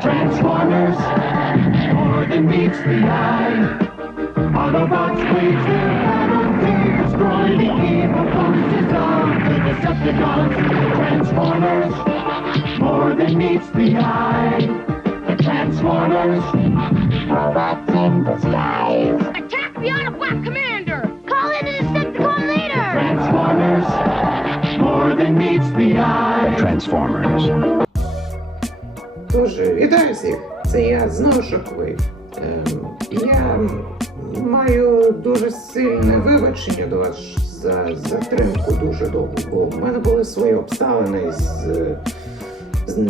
Transformers, more than meets the eye. Autobots wage their battle to destroy the evil forces of the Decepticons. Transformers, more than meets the eye. The Transformers, robots in disguise. Attack the Autobot commander! Call in the Decepticon leader! Transformers, more than meets the eye. The Transformers. Тож, вітаю всіх! Це я знову шоковий. Ем, я маю дуже сильне вибачення до вас за затримку дуже довго, бо в мене були свої обставини з, з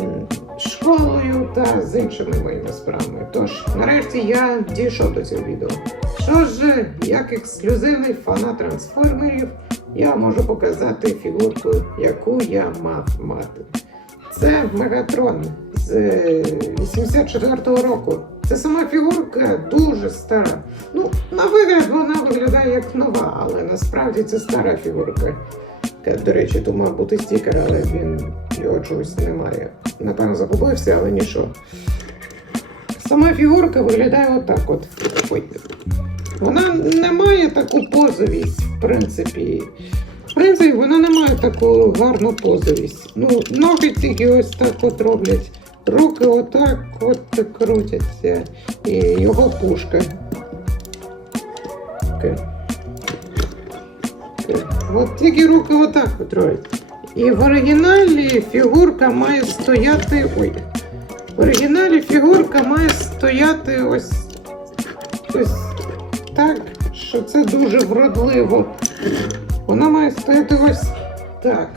школою та з іншими моїми справами. Тож, нарешті я дійшов до цього відео. Що ж, як ексклюзивний фанат трансформерів, я можу показати фігурку, яку я мав мати. Це Мегатрон з е, 84-го року. Це сама фігурка дуже стара. Ну, на вигляд вона виглядає як нова, але насправді це стара фігурка. Е, До речі, тут мав бути стікер, але він його чогось немає. Напевно, загубився, але нічого. Сама фігурка виглядає отак от. Вона не має таку позовість, в принципі. В принципі, вона не має таку гарну позовість. Ну, ноги тільки ось так от роблять. Руки отак от крутяться. І його пушка. От тільки руки отак от роблять. І в оригіналі фігурка має стояти. Ой. В оригіналі фігурка має стояти ось. Ось так, що це дуже вродливо. Вона має стояти ось так.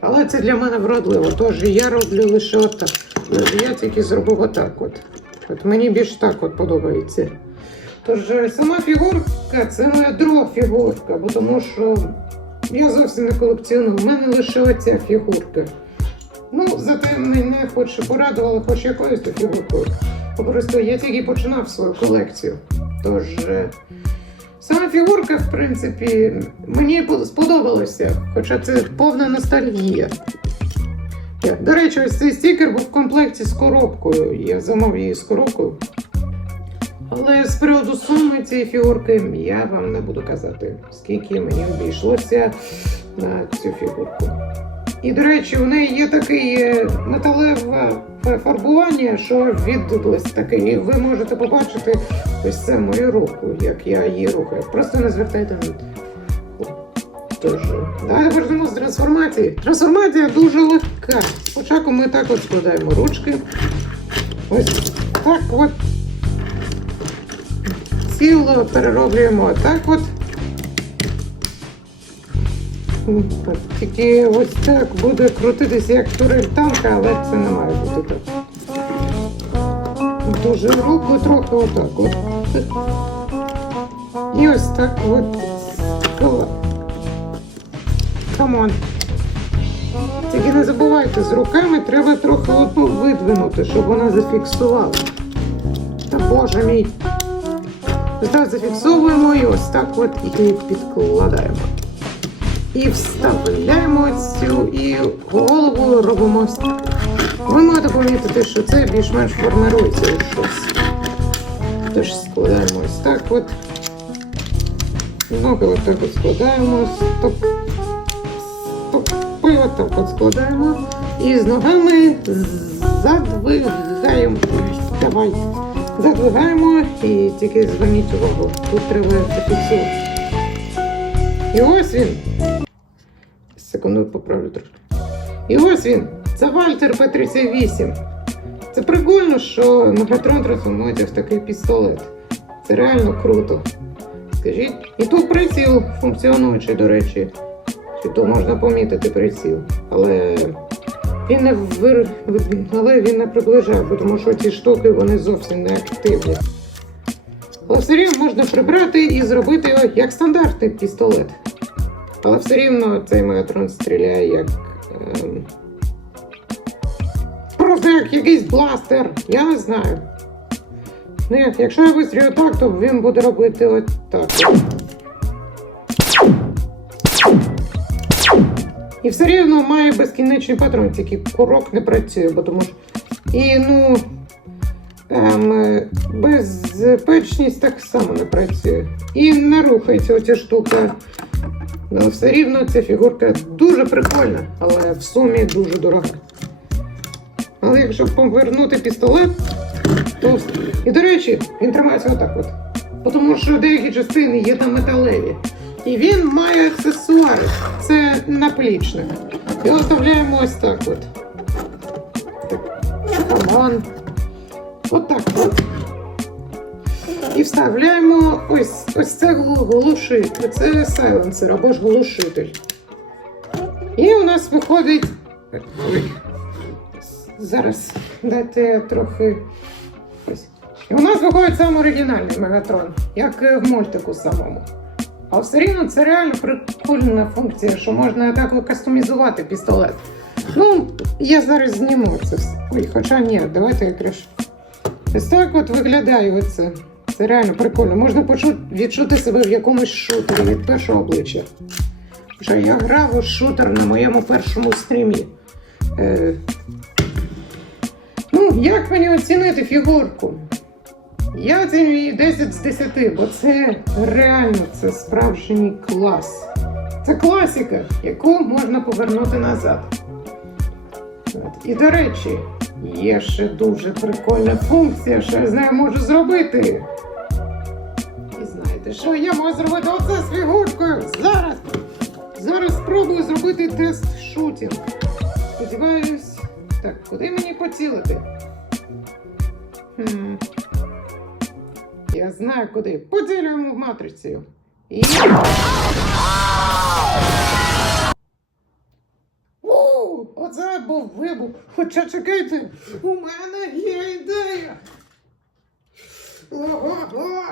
Але це для мене вродливо, тож я роблю лише отак. Я тільки зробив отак от. От мені більш так от подобається. Тож е, сама фігурка це моя друга фігурка, бо тому що я зовсім не колекціоную. У мене лише оця фігурка. Ну, зате мене хоч порадувало, хоч якоюсь фігуркою. Просто я тільки починав свою колекцію. Тож. е, Сама фігурка, в принципі, мені сподобалася, хоча це повна ностальгія. До речі, ось цей стікер був в комплекті з коробкою. Я замов її з коробкою. Але з приводу суми цієї фігурки я вам не буду казати, скільки мені обійшлося на цю фігурку. І, до речі, у неї є таке металеве фарбування, що відблиск такий. І ви можете побачити ось це мою руку, як я її рухаю. Просто не звертайте на. Тож, далі вернемось до трансформації. Трансформація дуже легка. Спочатку ми так от складаємо ручки. Ось так от. Ціло перероблюємо так от. Тільки ось так буде крутитися, як турель танка, але це не має бути так. Дуже руку трохи отак от. І ось так от. Камон. Тільки не забувайте, з руками треба трохи одну видвинути, щоб вона зафіксувала. Та боже мій. Ось зафіксовуємо і ось так от і підкладаємо. І вставляємо цю і голову робимо. Ви можете помітити, що це більш-менш формирується щось. Тож складаємо ось так от. Ноги от так от складаємо. Стоп. Стопи от так от складаємо. І з ногами задвигаємо. Давай. Задвигаємо і тільки зверніть увагу. Тут треба зафіксувати. І ось він. Секунду поправлю трошки. І ось він. Це Вальтер П-38. Це прикольно, що Мегатрон трансформується в такий пістолет. Це реально круто. Скажіть. І тут приціл функціонуючий, до речі. То можна помітити приціл. Але він не вир... але він не приближає, бо тому що ці штуки вони зовсім не активні. Але все рівно можна прибрати і зробити його як стандартний пістолет. Але все рівно цей мегатрон стріляє як. Ем... Просто як якийсь бластер. Я не знаю. Ну, якщо я вистрілю так, то він буде робити от так. І все рівно має безкінечний патрон, тільки курок не працює, бо тому що. І ну. Ем, безпечність так само не працює. І не рухається оця штука. Ну, все рівно ця фігурка дуже прикольна, але в сумі дуже дорога. Але якщо повернути пістолет, то. І до речі, він тримається отак от. Тому що деякі частини є там металеві. І він має аксесуари. Це наплічник. Його вставляємо ось так от. Камон. Отак от. І вставляємо ось, ось це глу- глушитель. Це сайленсер або ж глушитель. І у нас виходить. Ой. Зараз дайте трохи. Ось. І у нас виходить сам оригінальний Мегатрон, як е, в мультику самому. А все рівно це реально прикольна функція, що можна так кастомізувати пістолет. Ну, я зараз зніму це все. Ой, хоча ні, давайте я краще. Ось так от виглядає оце. Це реально прикольно. Можна почути, відчути себе в якомусь шутері від першого обличчя. Хоча я грав у шутер на моєму першому стрімі. Е... Ну, як мені оцінити фігурку? Я оцінюю її 10 з 10, бо це реально це справжній клас. Це класика, яку можна повернути назад. І до речі, є ще дуже прикольна функція, що я з нею можу зробити. І знаєте, що я можу зробити оце з фігуркою? Зараз! Зараз спробую зробити тест шутінг. Сподіваюсь. Так, куди мені поцілити? Хм. Я знаю куди. Поцілюємо в матрицю. І. У, оце був вибух. Хоча чекайте, у мене є ідея. Ого-го.